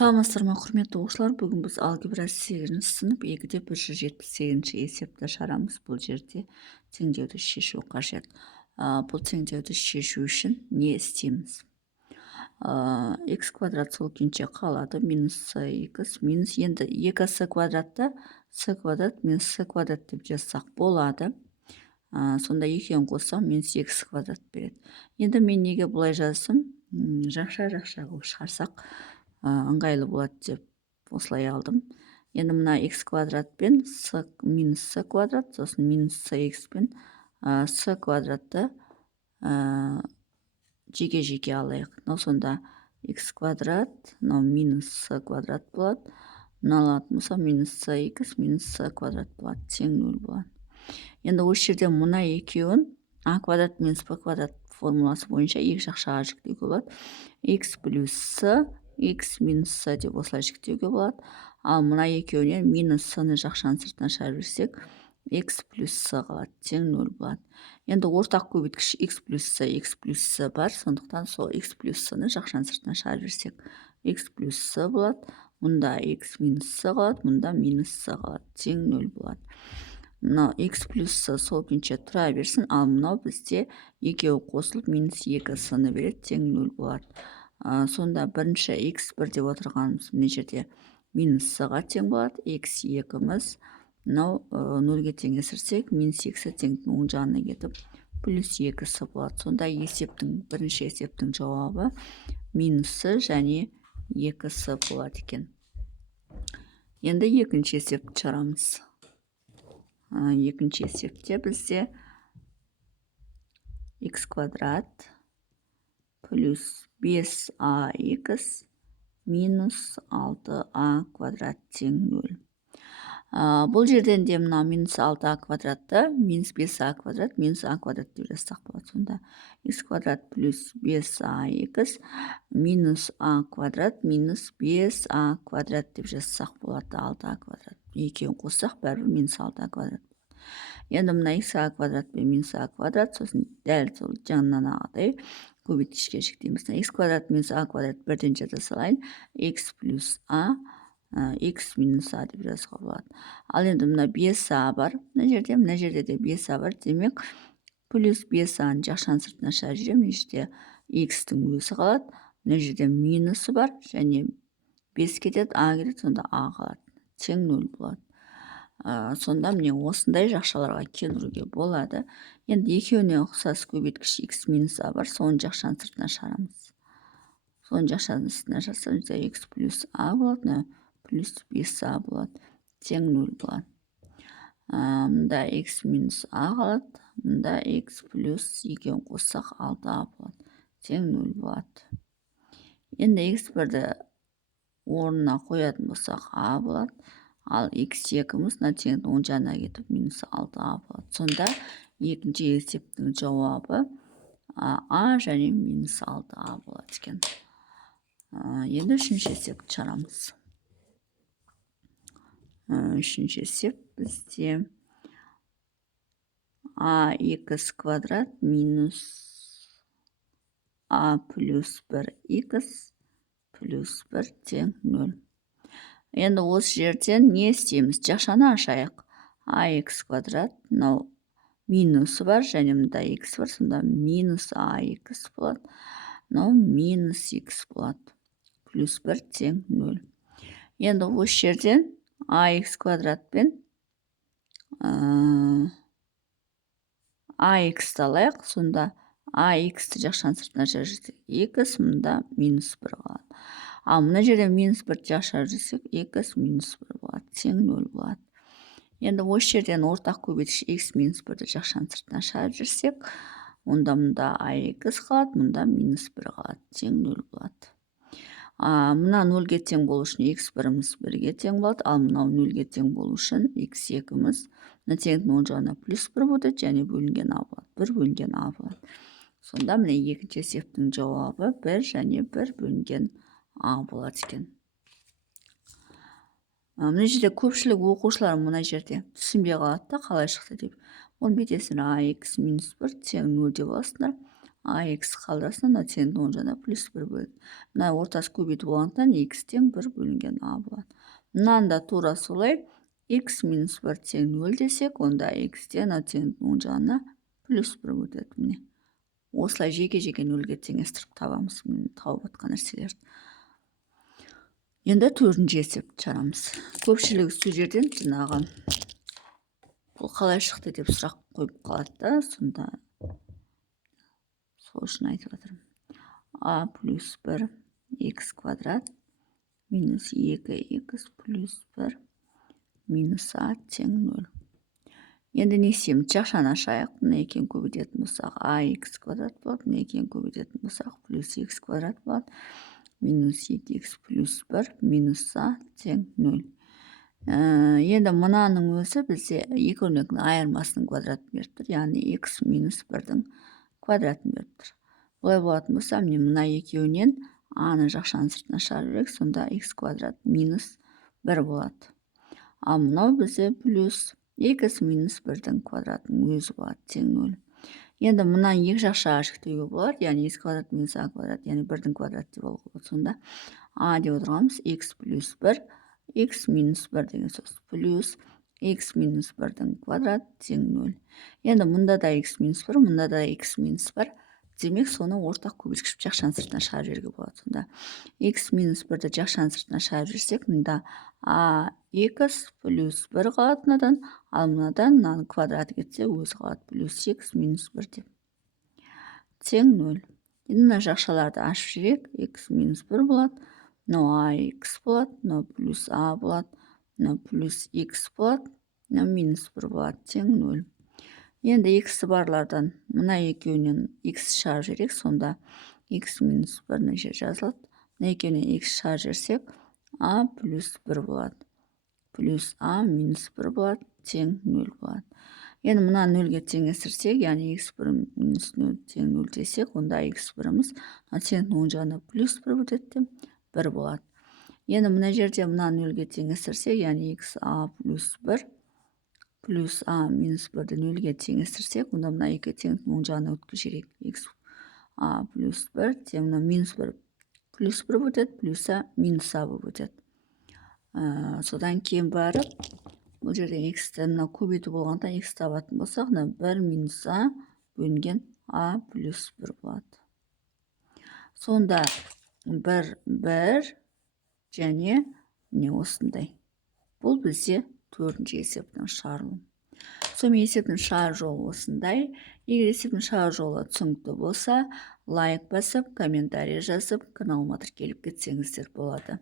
Саламатсыздар ма, құрметті оқушылар? Бүгін біз алгебра 8 сынып 2-де 178 есепті шығарамыз. Бұл жерде теңдеуді шешу қажет. Бұл теңдеуді шешу үшін не істейміз? X квадрат сол күйінше қалады. Минус x минус, енді 2s квадратты s квадрат минус s квадрат деп жазсақ болады. Сонда екеуін қоссақ минус x квадрат береді. Енді мен неге бұлай жаздым? Жақша қылып шығарсақ ыңғайлы болады деп осылай алдым. Енді мына x квадрат пен s минус s квадрат, сосын минус cx пен s квадратты жеке-жеке алайық. Сонда x квадрат, минус s квадрат болады. Мыналатын болса минус cx минус s квадрат болады. Тең 0 болады. Енді осы жерде мына екеуін a квадрат минус b квадрат формуласы бойынша екі жақшаға жіктеуге болады. X плюс s, x минус s деп осылай жіктеуге болады. Ал мына екеуінен минус s-ны жақшаның сыртына шығарып жіберсек, x плюс s қалады. Тең 0 болады. Енді ортақ көбейткіш x плюс s бар. Сондықтан сол x плюс s-ны жақшаның сыртына шығарып жіберсек, x плюс s болады. Мұнда x минус s қалады, мұнда минус s қалады. Тең 0 болады. Мынау x плюс s сол күйінше тұра берсін, ал мынау бізде екеуі қосылып минус 2s-ны береді. Тең 0 болады. Сонда бірінші x1 деп отырғанымыз мына жерде минус s-ға тең болады. x2-міз мынау 0-ге теңестірсек, минус 2 теңдіктің оң жағына кетіп плюс 2s болады. Сонда бірінші есептің жауабы минус s және 2s болады екен. Енді екінші есепті шығарамыз. Екінші есепте бізде x квадрат плюс 5ax минус 6a квадрат тең 0. Бұл жерден де мына минус 6a квадратты минус 5a квадрат минус a квадрат деп жазсақ болады. Сонда x квадрат плюс 5ax минус a квадрат минус 5a квадрат деп жазсақ болады. 6a квадрат. Екеуін қоссақ бәрібір минус 6a квадрат. Енді мына x квадрат пен минус a квадрат, сосын дәл сол жаңағыдай көбейткішке жіктейміз. X квадрат минус a квадрат бірден жаза салайын. X плюс a, x минус a деп жазуға болады. Ал енді мына 5a бар. Мына жерде де 5a бар. Демек, плюс 5a-ны жақшаның сыртына шығарып жіберемін. Мына жерде x-тің өзі қалады. Мына жерде минусы бар және 5 кетеді, a кетеді, сонда a қалады. Тең 0 болады. Сонда міне осындай жақшаларға келтіруге болады. Енді екеуіне ұқсас көбейткіш x минус a бар, соны жақшаның сыртына шығарамыз. Соны жақшаның сыртына шығарсақ, x плюс a болады, плюс 5a болады. Тең 0 болады. Мұнда x минус a қалады, мұнда x плюс екеуін қоссақ 6a болады. Тең 0 болады. Енді x1-ді орнына қоятын болсақ a болады. Ал x2-міз теңдіктің оң жағына кетіп минус 6a болады. Сонда екінші есептің жауабы a және минус 6a болады екен. Енді үшінші есепті шығарамыз. Үшінші есеп бізде ax квадрат минус a плюс 1x плюс 1 тең 0. Енді осы жерден не істейміз? Жақшаны ашайық. ax квадрат, мынау минусы бар, және мұнда x бар, сонда минус ax болады. Мынау минус x болады. Плюс 1 тең 0. Енді осы жерден ax квадрат пен ax-ті алайық. Сонда ax-ті жақшаның сыртына шығарсақ, x, мұнда минус 1 қалады. Ал мына жерде минус 1 жақшаға жүрсек, x минус 1 болады. Тең 0 болады. Енді осы жерден ортақ көбейткіш x минус 1-ді жақшаның сыртына шығарып жүрсек, онда мұнда ax қалады, мұнда минус 1 қалады. Тең 0 болады. Мына 0-ге тең болу үшін x1-міз 1-ге тең болады, ал мынау 0-ге тең болу үшін x2-міз мына теңдіктің оң жағына плюс 1 болады, және бөлінген a болады. 1 бөлінген a болады. Сонда міне екінші есептің жауабы 1 және 1 бөлінген a болады екен. Мына жерде көпшілік оқушылар мына жерде түсінбей қалады да, қалай шықты деп. Оны бүйтесіңдер, ax минус 1 тең 0 деп аласыңдар. AX қалдырасың, мына теңдік оң жағына плюс 1 бөледі. Мына ортасы көбейту болғандықтан X тең 1 бөлінген А болады. Мынаны да тура солай X минус 1 тең 0 десек, онда X те мына теңдік оң жағына плюс 1 өтеді. Міне. Осылай жеке-жеке нөлге теңестіріп табамыз. Тауып отқан нәрселерді. Енді төртінші есепті шығарамыз. Көпшілігі сол жерден жаңағы бұл қалай шықты деп сұрақ қойып қалады да, сонда сол үшін айтып жатырмын. А плюс 1 x квадрат минус 2x плюс 1 минус А тең 0. Енді не істейміз? Жақшаны ашайық. Мына екеуін көбейтетін болсақ, ax квадрат болады. Мына екеуін көбейтетін болсақ, плюс x квадрат болады. Минус 2x плюс 1 минус А тең 0. Енді мынаның өзі бізде екі өрнектің айырмасының квадратын беріп тұр. Яғни x минус 1-дің квадратын беріп тұр. Бұлай болатын болса, мына екеуінен А-ны жақшаның сыртына шығарып жіберейік, сонда x квадрат минус 1 болады. Ал мынау бізде плюс x минус 1-дің квадратының өзі болады, тең 0. Енді мұнан екі жақшаға шектеуге болады, яғни x квадрат минус А квадрат, яғни 1-дің квадраты деп алуға болады. Сонда А деп отырғанымыз x плюс 1, x минус 1 деген сөз. Плюс x минус 1-дің квадрат тең 0. Енді мұнда да x минус 1, мұнда да x минус 1. Демек, соны ортақ көбейткіш жақшаның сыртына шығарып жіберуге болады. Сонда x минус 1-ді жақшаның сыртына шығарып жіберсек, мұнда ax плюс 1 қалады мынадан, ал мынадан мынаның квадраты кетсе, өзі қалады плюс x минус 1 деп. Тең 0. Енді мына жақшаларды ашып жіберейік. X минус 1 болады, мынау ax болады, мынау плюс А болады, мынау плюс x болады, мынау минус 1 болады, тең 0. Енді x барлардан мына екеуінен x шығарып жіберейік, сонда x минус 1 жер жазылады. Мына екеуінен x шығарып жіберсек, А плюс 1 болады. Плюс А минус 1 болады, тең 0 болады. Енді мына 0-ге теңестірсек, яғни x1 минус 0 тең 0 десек, онда x1-іміз теңдіктің оң жағына плюс 1 өтеді, 1 болады. Енді мына жерде мына 0-ге теңестірсек, яғни xa плюс 1 плюс А минус 1-ді 0-ге теңестірсек, онда мына екі теңдіктің оң жағына өткізіп жіберейік. xa плюс 1 тең мына минус 1 плюс 1 өтеді, плюс А минус А болып өтеді. Содан кейін барып, бұл жерде x-ті мына көбейту болғанда x табатын болсақ, 1 минус А бөлінген А плюс 1 болады. Сонда 1 және не осындай. Бұл бізде төртінші есептің шығарылуы. Сонымен есептің шығару жолы осындай. Егер есептің шығару жолы түсінікті болса, лайк басып, комментарий жазып, каналыма тіркеліп кетсеңіздер болады.